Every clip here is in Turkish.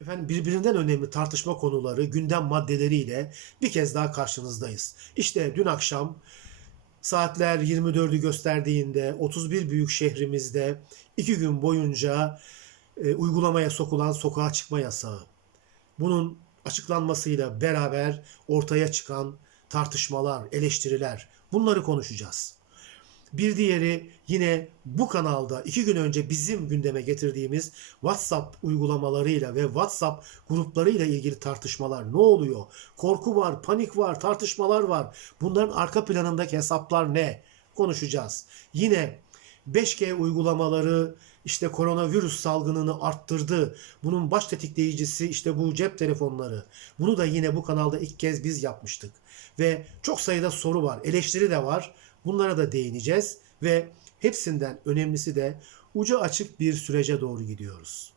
Efendim birbirinden önemli tartışma konuları, gündem maddeleriyle bir kez daha karşınızdayız. İşte dün akşam saatler 24'ü gösterdiğinde 31 büyük şehrimizde iki gün boyunca e, uygulamaya sokulan sokağa çıkma yasağı. Bunun açıklanmasıyla beraber ortaya çıkan tartışmalar, eleştiriler bunları konuşacağız. Bir diğeri yine bu kanalda iki gün önce bizim gündeme getirdiğimiz WhatsApp uygulamalarıyla ve WhatsApp gruplarıyla ilgili tartışmalar ne oluyor? Korku var, panik var, tartışmalar var. Bunların arka planındaki hesaplar ne? Konuşacağız. Yine 5G uygulamaları işte koronavirüs salgınını arttırdı. Bunun baş tetikleyicisi işte bu cep telefonları. Bunu da yine bu kanalda ilk kez biz yapmıştık. Ve çok sayıda soru var, eleştiri de var. Bunlara da değineceğiz ve hepsinden önemlisi de ucu açık bir sürece doğru gidiyoruz.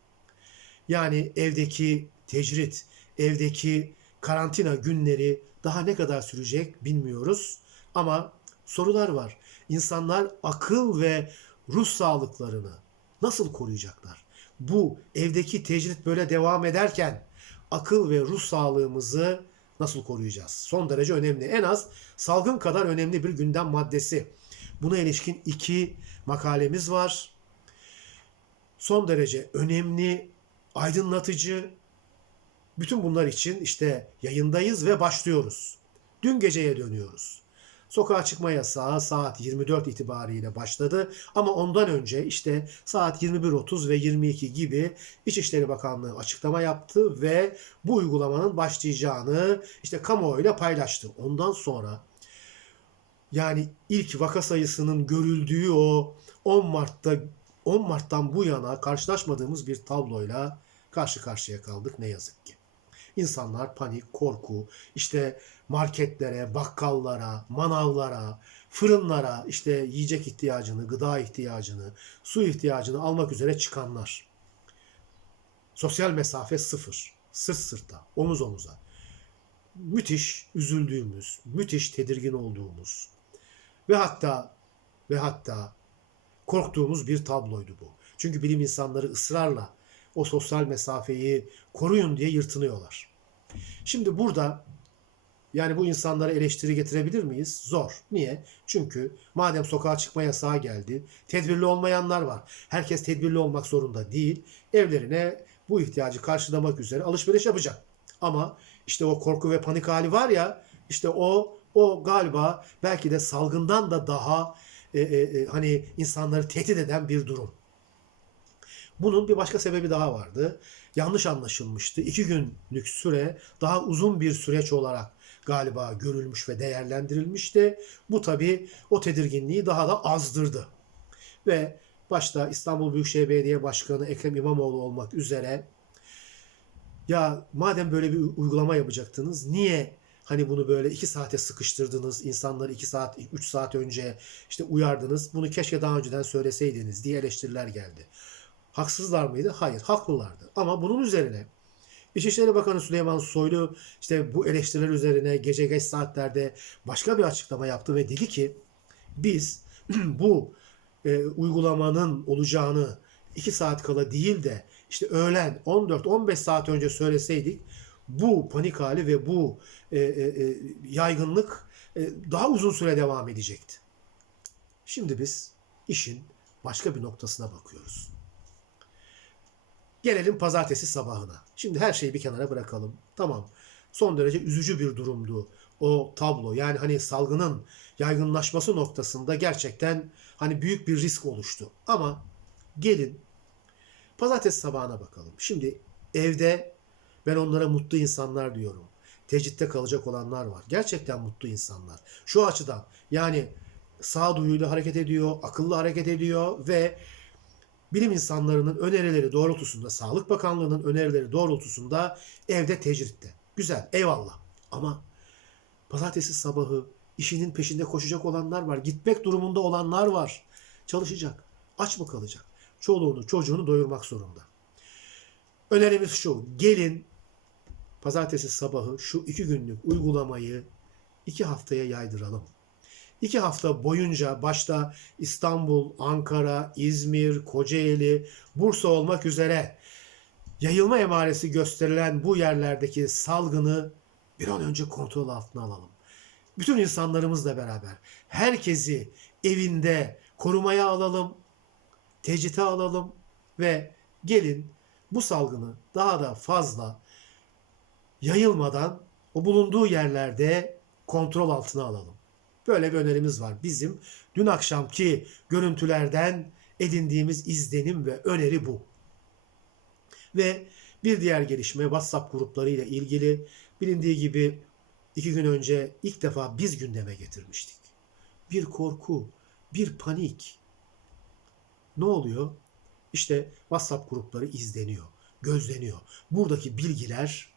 Yani evdeki tecrit, evdeki karantina günleri daha ne kadar sürecek bilmiyoruz ama sorular var. İnsanlar akıl ve ruh sağlıklarını nasıl koruyacaklar? Bu evdeki tecrit böyle devam ederken akıl ve ruh sağlığımızı nasıl koruyacağız? Son derece önemli. En az salgın kadar önemli bir gündem maddesi. Buna ilişkin iki makalemiz var. Son derece önemli, aydınlatıcı. Bütün bunlar için işte yayındayız ve başlıyoruz. Dün geceye dönüyoruz. Sokağa çıkma yasağı saat 24 itibariyle başladı ama ondan önce işte saat 21.30 ve 22 gibi İçişleri Bakanlığı açıklama yaptı ve bu uygulamanın başlayacağını işte kamuoyuyla paylaştı. Ondan sonra yani ilk vaka sayısının görüldüğü o 10 Mart'ta 10 Mart'tan bu yana karşılaşmadığımız bir tabloyla karşı karşıya kaldık ne yazık ki. İnsanlar panik, korku, işte marketlere, bakkallara, manavlara, fırınlara işte yiyecek ihtiyacını, gıda ihtiyacını, su ihtiyacını almak üzere çıkanlar. Sosyal mesafe sıfır. Sırt sırta, omuz omuza. Müthiş üzüldüğümüz, müthiş tedirgin olduğumuz ve hatta ve hatta korktuğumuz bir tabloydu bu. Çünkü bilim insanları ısrarla o sosyal mesafeyi koruyun diye yırtınıyorlar. Şimdi burada yani bu insanlara eleştiri getirebilir miyiz? Zor. Niye? Çünkü madem sokağa çıkma yasağı geldi, tedbirli olmayanlar var. Herkes tedbirli olmak zorunda değil. Evlerine bu ihtiyacı karşılamak üzere alışveriş yapacak. Ama işte o korku ve panik hali var ya, işte o o galiba belki de salgından da daha e, e, e, hani insanları tehdit eden bir durum. Bunun bir başka sebebi daha vardı. Yanlış anlaşılmıştı. İki günlük süre daha uzun bir süreç olarak galiba görülmüş ve değerlendirilmişti. Bu tabii o tedirginliği daha da azdırdı. Ve başta İstanbul Büyükşehir Belediye Başkanı Ekrem İmamoğlu olmak üzere ya madem böyle bir uygulama yapacaktınız niye hani bunu böyle iki saate sıkıştırdınız insanları iki saat üç saat önce işte uyardınız bunu keşke daha önceden söyleseydiniz diye eleştiriler geldi. Haksızlar mıydı? Hayır, haklılardı. Ama bunun üzerine İçişleri Bakanı Süleyman Soylu işte bu eleştiriler üzerine gece geç saatlerde başka bir açıklama yaptı ve dedi ki biz bu e, uygulamanın olacağını 2 saat kala değil de işte öğlen 14-15 saat önce söyleseydik bu panik hali ve bu e, e, e, yaygınlık e, daha uzun süre devam edecekti. Şimdi biz işin başka bir noktasına bakıyoruz. Gelelim pazartesi sabahına. Şimdi her şeyi bir kenara bırakalım. Tamam. Son derece üzücü bir durumdu o tablo. Yani hani salgının yaygınlaşması noktasında gerçekten hani büyük bir risk oluştu. Ama gelin pazartesi sabahına bakalım. Şimdi evde ben onlara mutlu insanlar diyorum. Tecritte kalacak olanlar var. Gerçekten mutlu insanlar. Şu açıdan yani sağduyuyla hareket ediyor, akıllı hareket ediyor ve bilim insanlarının önerileri doğrultusunda, Sağlık Bakanlığı'nın önerileri doğrultusunda evde tecritte. Güzel, eyvallah. Ama pazartesi sabahı işinin peşinde koşacak olanlar var. Gitmek durumunda olanlar var. Çalışacak. Aç mı kalacak? Çoluğunu, çocuğunu doyurmak zorunda. Önerimiz şu. Gelin pazartesi sabahı şu iki günlük uygulamayı iki haftaya yaydıralım. İki hafta boyunca başta İstanbul, Ankara, İzmir, Kocaeli, Bursa olmak üzere yayılma emaresi gösterilen bu yerlerdeki salgını bir an önce kontrol altına alalım. Bütün insanlarımızla beraber herkesi evinde korumaya alalım, tecite alalım ve gelin bu salgını daha da fazla yayılmadan o bulunduğu yerlerde kontrol altına alalım. Böyle bir önerimiz var. Bizim dün akşamki görüntülerden edindiğimiz izlenim ve öneri bu. Ve bir diğer gelişme WhatsApp grupları ile ilgili bilindiği gibi iki gün önce ilk defa biz gündeme getirmiştik. Bir korku, bir panik. Ne oluyor? İşte WhatsApp grupları izleniyor, gözleniyor. Buradaki bilgiler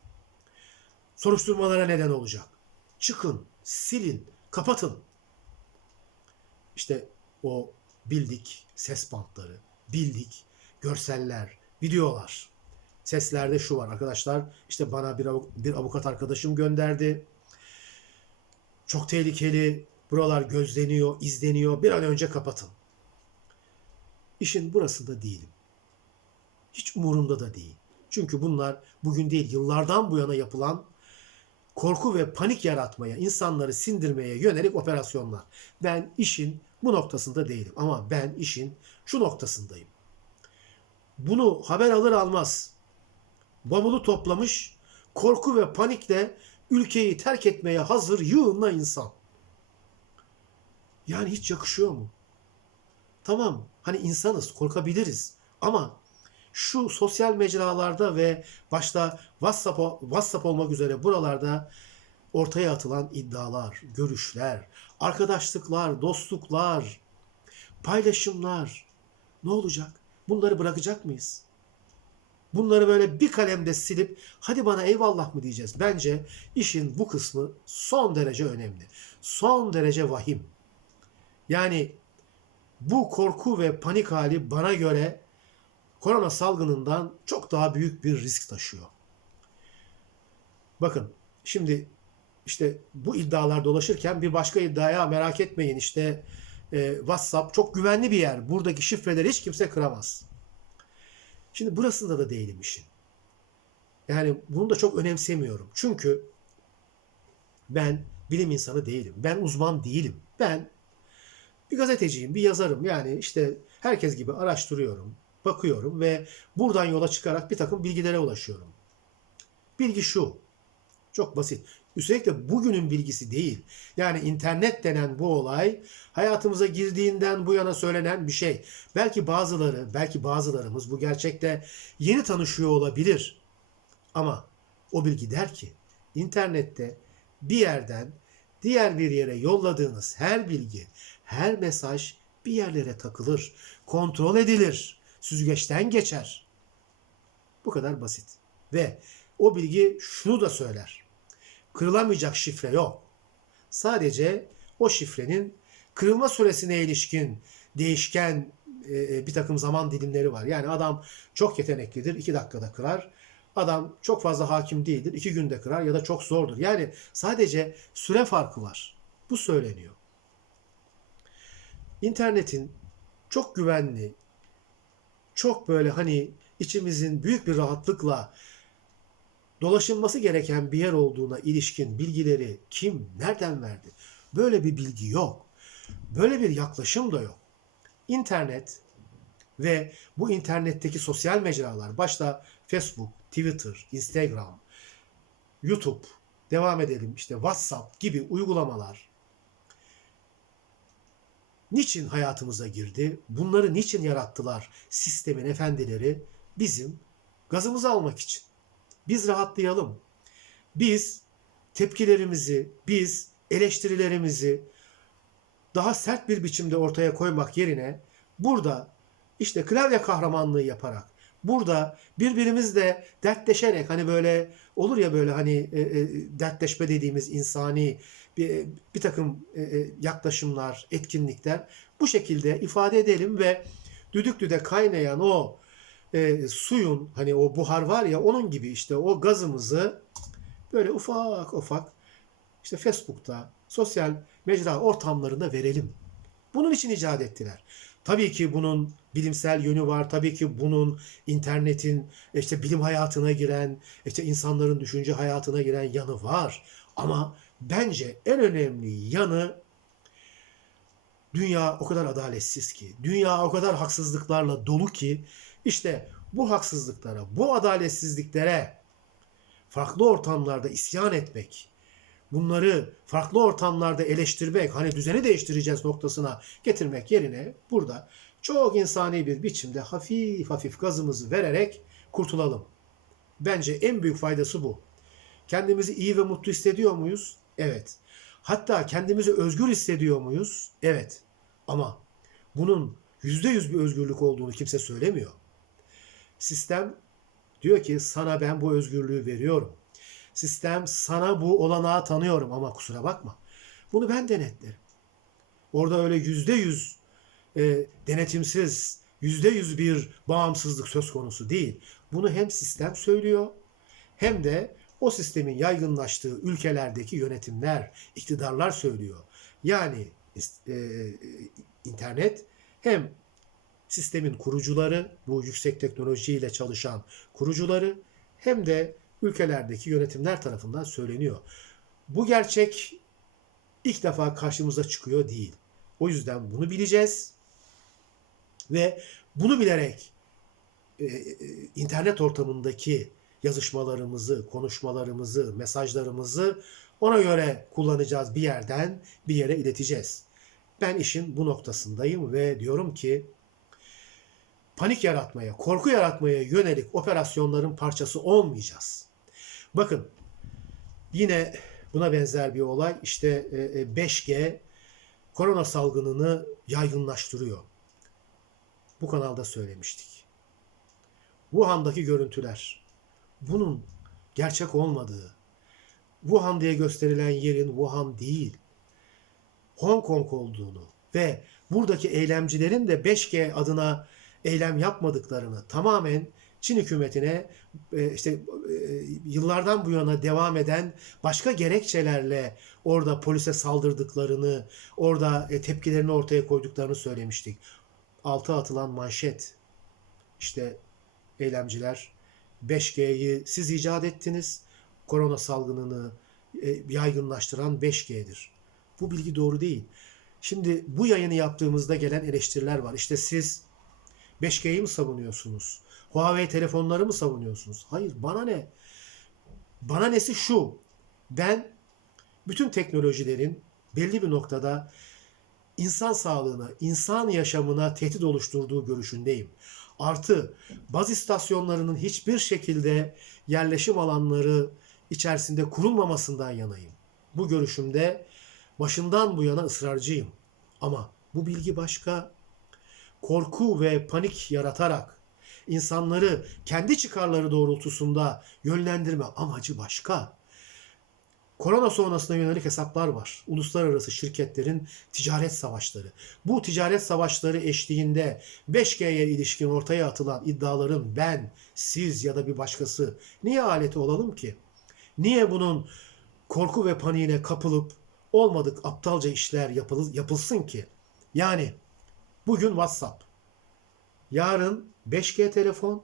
soruşturmalara neden olacak. Çıkın, silin, kapatın. İşte o bildik ses bantları, bildik görseller, videolar. Seslerde şu var arkadaşlar. İşte bana bir, avuk- bir avukat arkadaşım gönderdi. Çok tehlikeli. Buralar gözleniyor, izleniyor. Bir an önce kapatın. İşin burasında değilim. Hiç umurumda da değil. Çünkü bunlar bugün değil, yıllardan bu yana yapılan korku ve panik yaratmaya, insanları sindirmeye yönelik operasyonlar. Ben işin bu noktasında değilim ama ben işin şu noktasındayım. Bunu haber alır almaz bavulu toplamış, korku ve panikle ülkeyi terk etmeye hazır yığınla insan. Yani hiç yakışıyor mu? Tamam, hani insanız, korkabiliriz ama şu sosyal mecralarda ve başta WhatsApp, WhatsApp olmak üzere buralarda ortaya atılan iddialar, görüşler, arkadaşlıklar, dostluklar, paylaşımlar ne olacak? Bunları bırakacak mıyız? Bunları böyle bir kalemde silip hadi bana eyvallah mı diyeceğiz? Bence işin bu kısmı son derece önemli. Son derece vahim. Yani bu korku ve panik hali bana göre korona salgınından çok daha büyük bir risk taşıyor. Bakın şimdi işte bu iddialar dolaşırken bir başka iddiaya merak etmeyin işte e, WhatsApp çok güvenli bir yer. Buradaki şifreleri hiç kimse kıramaz. Şimdi burasında da değilim işin. Yani bunu da çok önemsemiyorum. Çünkü ben bilim insanı değilim. Ben uzman değilim. Ben bir gazeteciyim, bir yazarım. Yani işte herkes gibi araştırıyorum, bakıyorum ve buradan yola çıkarak bir takım bilgilere ulaşıyorum. Bilgi şu. Çok basit. Üstelik de bugünün bilgisi değil. Yani internet denen bu olay hayatımıza girdiğinden bu yana söylenen bir şey. Belki bazıları, belki bazılarımız bu gerçekte yeni tanışıyor olabilir. Ama o bilgi der ki internette bir yerden diğer bir yere yolladığınız her bilgi, her mesaj bir yerlere takılır, kontrol edilir, süzgeçten geçer. Bu kadar basit. Ve o bilgi şunu da söyler. Kırılamayacak şifre yok. Sadece o şifrenin kırılma süresine ilişkin değişken e, bir takım zaman dilimleri var. Yani adam çok yeteneklidir, iki dakikada kırar. Adam çok fazla hakim değildir, iki günde kırar ya da çok zordur. Yani sadece süre farkı var. Bu söyleniyor. İnternetin çok güvenli, çok böyle hani içimizin büyük bir rahatlıkla dolaşılması gereken bir yer olduğuna ilişkin bilgileri kim, nereden verdi? Böyle bir bilgi yok. Böyle bir yaklaşım da yok. İnternet ve bu internetteki sosyal mecralar, başta Facebook, Twitter, Instagram, YouTube, devam edelim işte WhatsApp gibi uygulamalar niçin hayatımıza girdi? Bunları niçin yarattılar sistemin efendileri? Bizim gazımızı almak için. Biz rahatlayalım. Biz tepkilerimizi, biz eleştirilerimizi daha sert bir biçimde ortaya koymak yerine burada işte klavye kahramanlığı yaparak burada birbirimizle dertleşerek hani böyle olur ya böyle hani e, e, dertleşme dediğimiz insani bir, bir takım e, e, yaklaşımlar, etkinlikler bu şekilde ifade edelim ve düdüklüde kaynayan o e, suyun hani o buhar var ya onun gibi işte o gazımızı böyle ufak ufak işte Facebook'ta, sosyal mecra ortamlarında verelim. Bunun için icat ettiler. Tabii ki bunun bilimsel yönü var. Tabii ki bunun internetin işte bilim hayatına giren, işte insanların düşünce hayatına giren yanı var. Ama bence en önemli yanı dünya o kadar adaletsiz ki, dünya o kadar haksızlıklarla dolu ki işte bu haksızlıklara, bu adaletsizliklere farklı ortamlarda isyan etmek, bunları farklı ortamlarda eleştirmek, hani düzeni değiştireceğiz noktasına getirmek yerine burada çok insani bir biçimde hafif hafif gazımızı vererek kurtulalım. Bence en büyük faydası bu. Kendimizi iyi ve mutlu hissediyor muyuz? Evet. Hatta kendimizi özgür hissediyor muyuz? Evet. Ama bunun yüzde yüz bir özgürlük olduğunu kimse söylemiyor. Sistem diyor ki sana ben bu özgürlüğü veriyorum. Sistem sana bu olanağı tanıyorum ama kusura bakma. Bunu ben denetlerim. Orada öyle yüzde yüz e, denetimsiz, yüzde yüz bir bağımsızlık söz konusu değil. Bunu hem sistem söylüyor hem de o sistemin yaygınlaştığı ülkelerdeki yönetimler, iktidarlar söylüyor. Yani e, internet hem sistemin kurucuları, bu yüksek teknolojiyle çalışan kurucuları hem de ülkelerdeki yönetimler tarafından söyleniyor. Bu gerçek ilk defa karşımıza çıkıyor değil. O yüzden bunu bileceğiz ve bunu bilerek e, e, internet ortamındaki yazışmalarımızı, konuşmalarımızı, mesajlarımızı ona göre kullanacağız bir yerden bir yere ileteceğiz. Ben işin bu noktasındayım ve diyorum ki panik yaratmaya, korku yaratmaya yönelik operasyonların parçası olmayacağız. Bakın yine buna benzer bir olay işte 5G korona salgınını yaygınlaştırıyor. Bu kanalda söylemiştik. Wuhan'daki görüntüler bunun gerçek olmadığı, Wuhan diye gösterilen yerin Wuhan değil, Hong Kong olduğunu ve buradaki eylemcilerin de 5G adına eylem yapmadıklarını tamamen Çin hükümetine e, işte e, yıllardan bu yana devam eden başka gerekçelerle orada polise saldırdıklarını, orada e, tepkilerini ortaya koyduklarını söylemiştik. Altı atılan manşet. İşte eylemciler 5G'yi siz icat ettiniz. Korona salgınını yaygınlaştıran 5G'dir. Bu bilgi doğru değil. Şimdi bu yayını yaptığımızda gelen eleştiriler var. İşte siz 5G'yi mi savunuyorsunuz? Huawei telefonları mı savunuyorsunuz? Hayır bana ne? Bana nesi şu. Ben bütün teknolojilerin belli bir noktada insan sağlığına, insan yaşamına tehdit oluşturduğu görüşündeyim. Artı baz istasyonlarının hiçbir şekilde yerleşim alanları içerisinde kurulmamasından yanayım. Bu görüşümde başından bu yana ısrarcıyım. Ama bu bilgi başka. Korku ve panik yaratarak insanları kendi çıkarları doğrultusunda yönlendirme amacı başka. Korona sonrasına yönelik hesaplar var. Uluslararası şirketlerin ticaret savaşları. Bu ticaret savaşları eşliğinde 5G'ye ilişkin ortaya atılan iddiaların ben, siz ya da bir başkası niye aleti olalım ki? Niye bunun korku ve paniğine kapılıp olmadık aptalca işler yapıl, yapılsın ki? Yani bugün WhatsApp, yarın 5G telefon.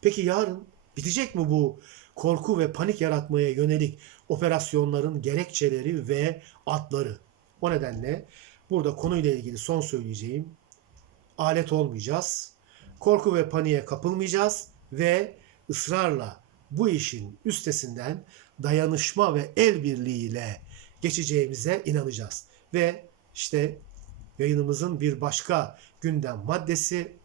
Peki yarın bitecek mi bu korku ve panik yaratmaya yönelik operasyonların gerekçeleri ve atları? O nedenle burada konuyla ilgili son söyleyeceğim alet olmayacağız. Korku ve paniğe kapılmayacağız ve ısrarla bu işin üstesinden dayanışma ve el birliğiyle geçeceğimize inanacağız. Ve işte yayınımızın bir başka gündem maddesi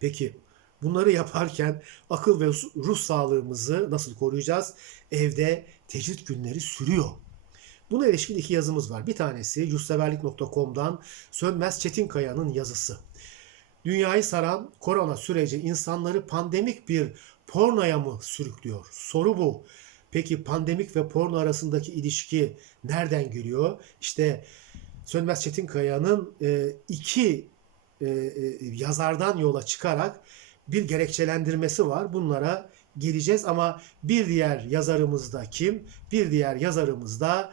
Peki bunları yaparken akıl ve ruh sağlığımızı nasıl koruyacağız? Evde tecrit günleri sürüyor. Buna ilişkin iki yazımız var. Bir tanesi yurtseverlik.com'dan Sönmez Çetinkaya'nın yazısı. Dünyayı saran korona süreci insanları pandemik bir pornoya mı sürüklüyor? Soru bu. Peki pandemik ve porno arasındaki ilişki nereden geliyor? İşte Sönmez Çetinkaya'nın e, iki e, e, yazardan yola çıkarak bir gerekçelendirmesi var. Bunlara geleceğiz ama bir diğer yazarımız da kim? Bir diğer yazarımız da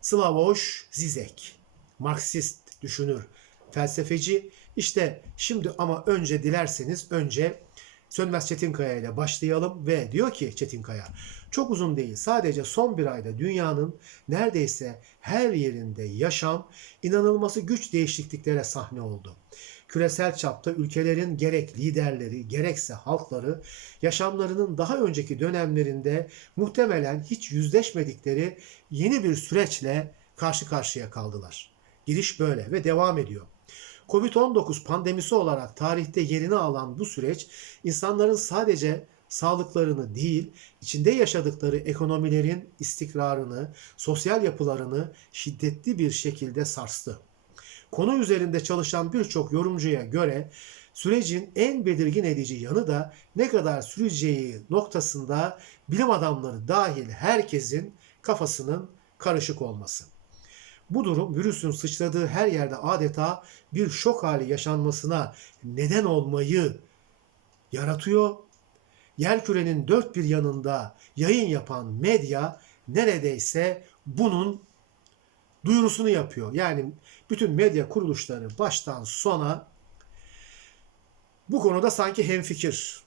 Slavoj Zizek. Marksist düşünür. felsefeci. İşte şimdi ama önce dilerseniz önce Sönmez Çetinkaya ile başlayalım ve diyor ki Çetinkaya çok uzun değil sadece son bir ayda dünyanın neredeyse her yerinde yaşam inanılması güç değişikliklere sahne oldu. Küresel çapta ülkelerin gerek liderleri gerekse halkları yaşamlarının daha önceki dönemlerinde muhtemelen hiç yüzleşmedikleri yeni bir süreçle karşı karşıya kaldılar. Giriş böyle ve devam ediyor. Covid-19 pandemisi olarak tarihte yerini alan bu süreç insanların sadece sağlıklarını değil, içinde yaşadıkları ekonomilerin istikrarını, sosyal yapılarını şiddetli bir şekilde sarstı. Konu üzerinde çalışan birçok yorumcuya göre sürecin en belirgin edici yanı da ne kadar süreceği noktasında bilim adamları dahil herkesin kafasının karışık olması. Bu durum virüsün sıçradığı her yerde adeta bir şok hali yaşanmasına neden olmayı yaratıyor. Yerkürenin dört bir yanında yayın yapan medya neredeyse bunun duyurusunu yapıyor. Yani bütün medya kuruluşları baştan sona bu konuda sanki hemfikir.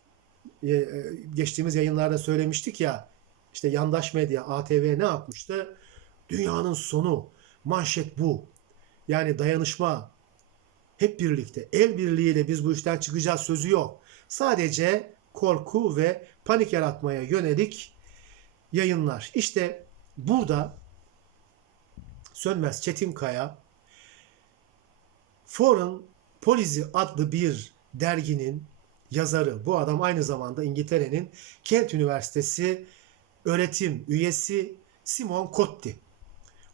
E, Geçtiğimiz yayınlarda söylemiştik ya işte yandaş medya ATV ne yapmıştı? Dünyanın sonu. Manşet bu. Yani dayanışma hep birlikte el birliğiyle biz bu işten çıkacağız sözü yok. Sadece korku ve panik yaratmaya yönelik yayınlar. İşte burada Sönmez Çetinkaya Foreign Policy adlı bir derginin yazarı. Bu adam aynı zamanda İngiltere'nin Kent Üniversitesi öğretim üyesi Simon Cotti.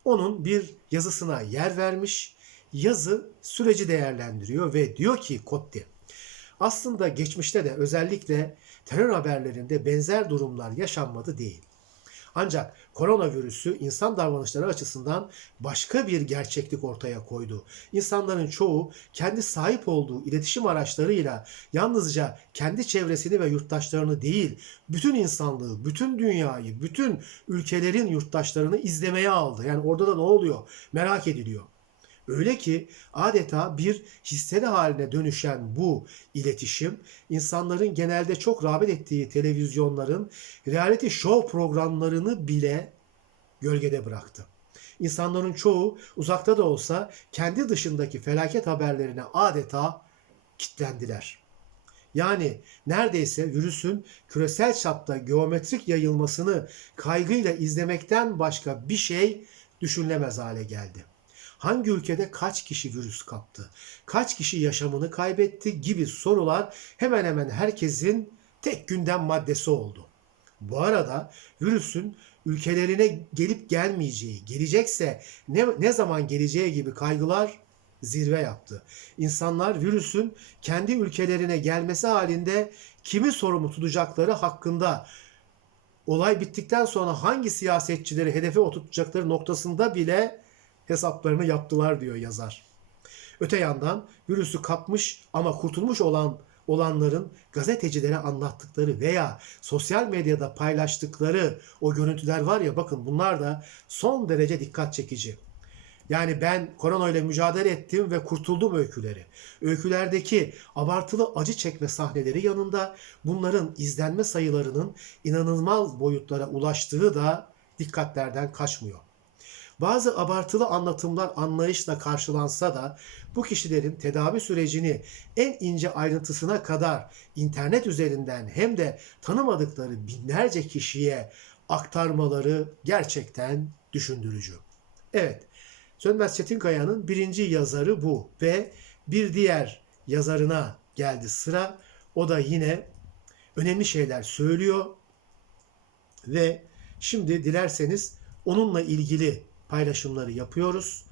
Onun bir yazısına yer vermiş. Yazı süreci değerlendiriyor ve diyor ki Cotti aslında geçmişte de özellikle terör haberlerinde benzer durumlar yaşanmadı değil. Ancak koronavirüsü insan davranışları açısından başka bir gerçeklik ortaya koydu. İnsanların çoğu kendi sahip olduğu iletişim araçlarıyla yalnızca kendi çevresini ve yurttaşlarını değil, bütün insanlığı, bütün dünyayı, bütün ülkelerin yurttaşlarını izlemeye aldı. Yani orada da ne oluyor? Merak ediliyor. Öyle ki adeta bir hisseli haline dönüşen bu iletişim insanların genelde çok rağbet ettiği televizyonların reality show programlarını bile gölgede bıraktı. İnsanların çoğu uzakta da olsa kendi dışındaki felaket haberlerine adeta kitlendiler. Yani neredeyse virüsün küresel çapta geometrik yayılmasını kaygıyla izlemekten başka bir şey düşünülemez hale geldi hangi ülkede kaç kişi virüs kaptı, kaç kişi yaşamını kaybetti gibi sorular hemen hemen herkesin tek gündem maddesi oldu. Bu arada virüsün ülkelerine gelip gelmeyeceği, gelecekse ne, ne zaman geleceği gibi kaygılar zirve yaptı. İnsanlar virüsün kendi ülkelerine gelmesi halinde kimi sorumlu tutacakları hakkında olay bittikten sonra hangi siyasetçileri hedefe oturtacakları noktasında bile hesaplarını yaptılar diyor yazar. Öte yandan virüsü kapmış ama kurtulmuş olan olanların gazetecilere anlattıkları veya sosyal medyada paylaştıkları o görüntüler var ya bakın bunlar da son derece dikkat çekici. Yani ben korona ile mücadele ettim ve kurtuldum öyküleri. Öykülerdeki abartılı acı çekme sahneleri yanında bunların izlenme sayılarının inanılmaz boyutlara ulaştığı da dikkatlerden kaçmıyor. Bazı abartılı anlatımlar anlayışla karşılansa da bu kişilerin tedavi sürecini en ince ayrıntısına kadar internet üzerinden hem de tanımadıkları binlerce kişiye aktarmaları gerçekten düşündürücü. Evet, Sönmez Çetinkaya'nın birinci yazarı bu ve bir diğer yazarına geldi sıra. O da yine önemli şeyler söylüyor ve şimdi dilerseniz onunla ilgili paylaşımları yapıyoruz.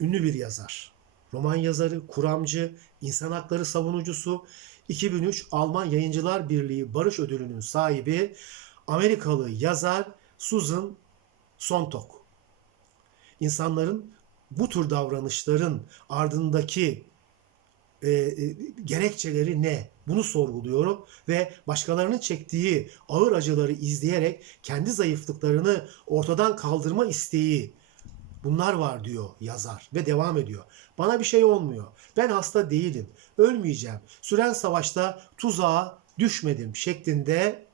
Ünlü bir yazar. Roman yazarı, kuramcı, insan hakları savunucusu, 2003 Alman Yayıncılar Birliği Barış Ödülü'nün sahibi Amerikalı yazar Susan Sontag. İnsanların bu tür davranışların ardındaki e, e, gerekçeleri ne? Bunu sorguluyorum ve başkalarının çektiği ağır acıları izleyerek kendi zayıflıklarını ortadan kaldırma isteği Bunlar var diyor yazar ve devam ediyor. Bana bir şey olmuyor. Ben hasta değilim. Ölmeyeceğim. Süren savaşta tuzağa düşmedim şeklinde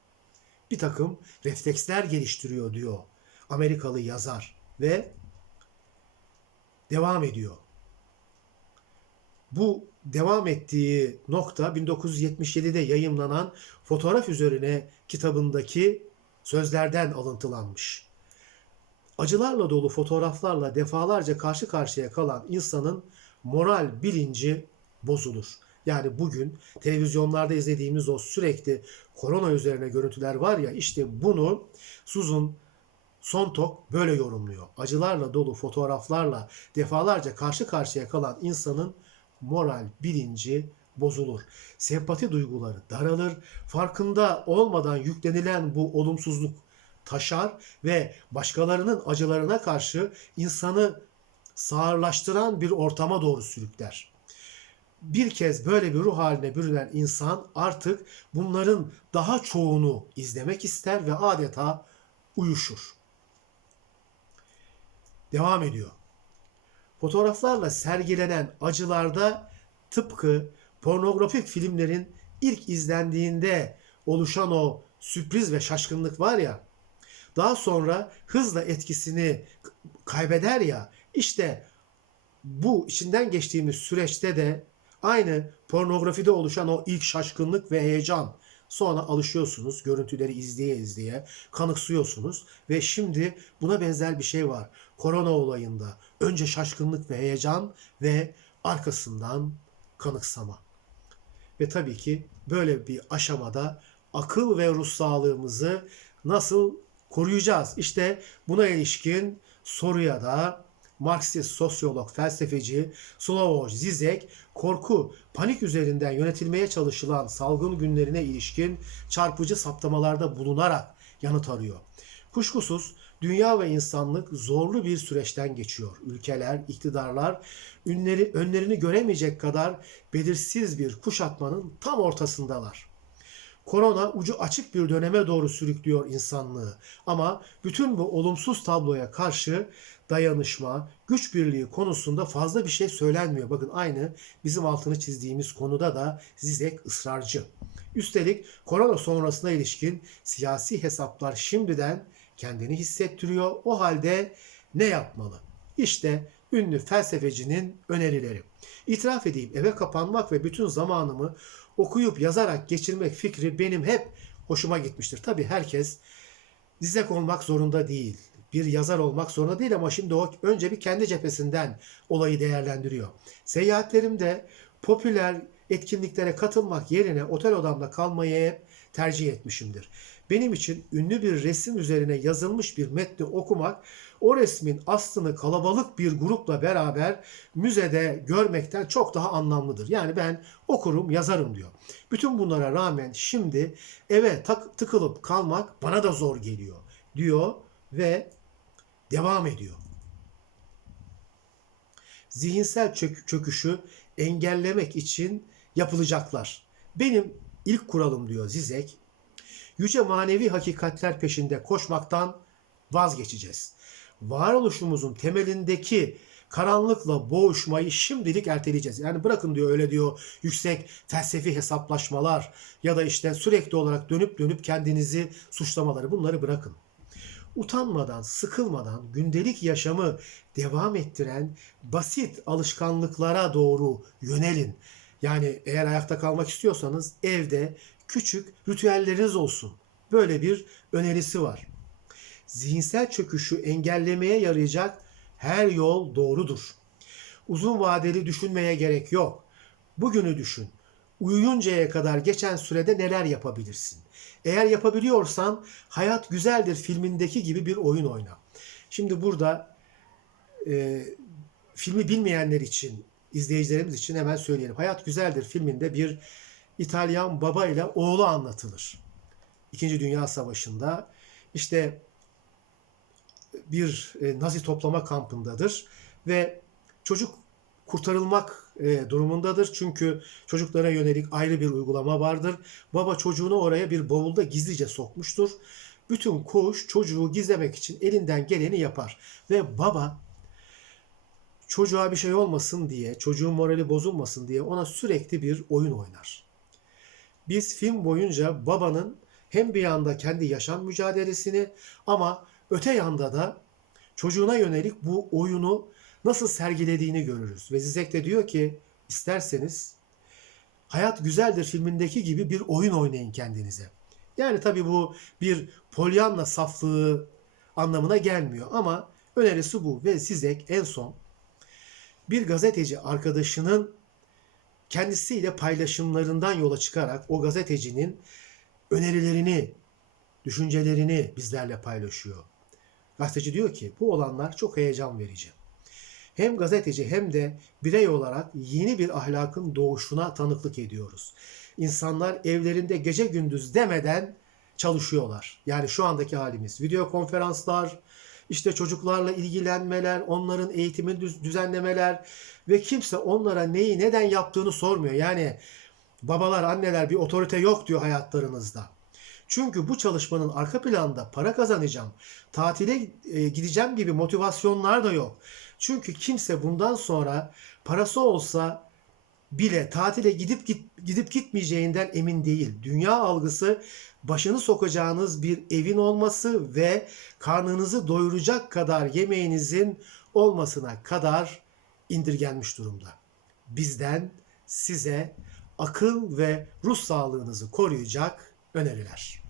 bir takım refleksler geliştiriyor diyor Amerikalı yazar ve devam ediyor. Bu devam ettiği nokta 1977'de yayımlanan Fotoğraf Üzerine kitabındaki sözlerden alıntılanmış. Acılarla dolu fotoğraflarla defalarca karşı karşıya kalan insanın moral bilinci bozulur. Yani bugün televizyonlarda izlediğimiz o sürekli korona üzerine görüntüler var ya işte bunu Susan Sontag böyle yorumluyor. Acılarla dolu fotoğraflarla defalarca karşı karşıya kalan insanın moral bilinci bozulur. Sempati duyguları daralır. Farkında olmadan yüklenilen bu olumsuzluk taşar ve başkalarının acılarına karşı insanı sağırlaştıran bir ortama doğru sürükler. Bir kez böyle bir ruh haline bürünen insan artık bunların daha çoğunu izlemek ister ve adeta uyuşur. Devam ediyor. Fotoğraflarla sergilenen acılarda tıpkı pornografik filmlerin ilk izlendiğinde oluşan o sürpriz ve şaşkınlık var ya, daha sonra hızla etkisini kaybeder ya, işte bu içinden geçtiğimiz süreçte de aynı pornografide oluşan o ilk şaşkınlık ve heyecan, Sonra alışıyorsunuz, görüntüleri izleye izleye kanıksıyorsunuz ve şimdi buna benzer bir şey var. Korona olayında önce şaşkınlık ve heyecan ve arkasından kanıksama. Ve tabii ki böyle bir aşamada akıl ve ruh sağlığımızı nasıl koruyacağız? İşte buna ilişkin soruya da Marksist sosyolog, felsefeci Slavoj Zizek korku, panik üzerinden yönetilmeye çalışılan salgın günlerine ilişkin çarpıcı saptamalarda bulunarak yanıt arıyor. Kuşkusuz dünya ve insanlık zorlu bir süreçten geçiyor. Ülkeler, iktidarlar ünleri, önlerini göremeyecek kadar belirsiz bir kuşatmanın tam ortasındalar. Korona ucu açık bir döneme doğru sürüklüyor insanlığı. Ama bütün bu olumsuz tabloya karşı dayanışma, güç birliği konusunda fazla bir şey söylenmiyor. Bakın aynı bizim altını çizdiğimiz konuda da Zizek ısrarcı. Üstelik korona sonrasına ilişkin siyasi hesaplar şimdiden kendini hissettiriyor. O halde ne yapmalı? İşte ünlü felsefecinin önerileri. İtiraf edeyim eve kapanmak ve bütün zamanımı okuyup yazarak geçirmek fikri benim hep hoşuma gitmiştir. Tabi herkes dizek olmak zorunda değil. Bir yazar olmak zorunda değil ama şimdi o önce bir kendi cephesinden olayı değerlendiriyor. Seyahatlerimde popüler etkinliklere katılmak yerine otel odamda kalmayı hep tercih etmişimdir. Benim için ünlü bir resim üzerine yazılmış bir metni okumak o resmin aslını kalabalık bir grupla beraber müzede görmekten çok daha anlamlıdır. Yani ben okurum, yazarım diyor. Bütün bunlara rağmen şimdi eve tak, tıkılıp kalmak bana da zor geliyor diyor ve devam ediyor. Zihinsel çök- çöküşü engellemek için yapılacaklar. Benim ilk kuralım diyor Zizek. Yüce manevi hakikatler peşinde koşmaktan vazgeçeceğiz. Varoluşumuzun temelindeki karanlıkla boğuşmayı şimdilik erteleyeceğiz. Yani bırakın diyor öyle diyor yüksek felsefi hesaplaşmalar ya da işte sürekli olarak dönüp dönüp kendinizi suçlamaları bunları bırakın. Utanmadan, sıkılmadan gündelik yaşamı devam ettiren basit alışkanlıklara doğru yönelin. Yani eğer ayakta kalmak istiyorsanız evde küçük ritüelleriniz olsun. Böyle bir önerisi var. Zihinsel çöküşü engellemeye yarayacak her yol doğrudur. Uzun vadeli düşünmeye gerek yok. Bugünü düşün. Uyuyuncaya kadar geçen sürede neler yapabilirsin? Eğer yapabiliyorsan Hayat Güzeldir filmindeki gibi bir oyun oyna. Şimdi burada e, filmi bilmeyenler için, izleyicilerimiz için hemen söyleyelim. Hayat Güzeldir filminde bir İtalyan baba ile oğlu anlatılır. İkinci Dünya Savaşı'nda işte bir e, Nazi toplama kampındadır ve çocuk kurtarılmak e, durumundadır. Çünkü çocuklara yönelik ayrı bir uygulama vardır. Baba çocuğunu oraya bir bavulda gizlice sokmuştur. Bütün koğuş çocuğu gizlemek için elinden geleni yapar. Ve baba çocuğa bir şey olmasın diye, çocuğun morali bozulmasın diye ona sürekli bir oyun oynar. Biz film boyunca babanın hem bir yanda kendi yaşam mücadelesini ama öte yanda da çocuğuna yönelik bu oyunu nasıl sergilediğini görürüz. Ve Zizek de diyor ki isterseniz Hayat Güzeldir filmindeki gibi bir oyun oynayın kendinize. Yani tabii bu bir polyanla saflığı anlamına gelmiyor ama önerisi bu ve Zizek en son bir gazeteci arkadaşının kendisiyle paylaşımlarından yola çıkarak o gazetecinin önerilerini, düşüncelerini bizlerle paylaşıyor. Gazeteci diyor ki bu olanlar çok heyecan verici. Hem gazeteci hem de birey olarak yeni bir ahlakın doğuşuna tanıklık ediyoruz. İnsanlar evlerinde gece gündüz demeden çalışıyorlar. Yani şu andaki halimiz video konferanslar, işte çocuklarla ilgilenmeler, onların eğitimini düz- düzenlemeler ve kimse onlara neyi neden yaptığını sormuyor. Yani babalar, anneler bir otorite yok diyor hayatlarınızda. Çünkü bu çalışmanın arka planda para kazanacağım, tatile e, gideceğim gibi motivasyonlar da yok. Çünkü kimse bundan sonra parası olsa bile tatile gidip git, gidip gitmeyeceğinden emin değil. Dünya algısı başını sokacağınız bir evin olması ve karnınızı doyuracak kadar yemeğinizin olmasına kadar indirgenmiş durumda. Bizden size akıl ve ruh sağlığınızı koruyacak öneriler.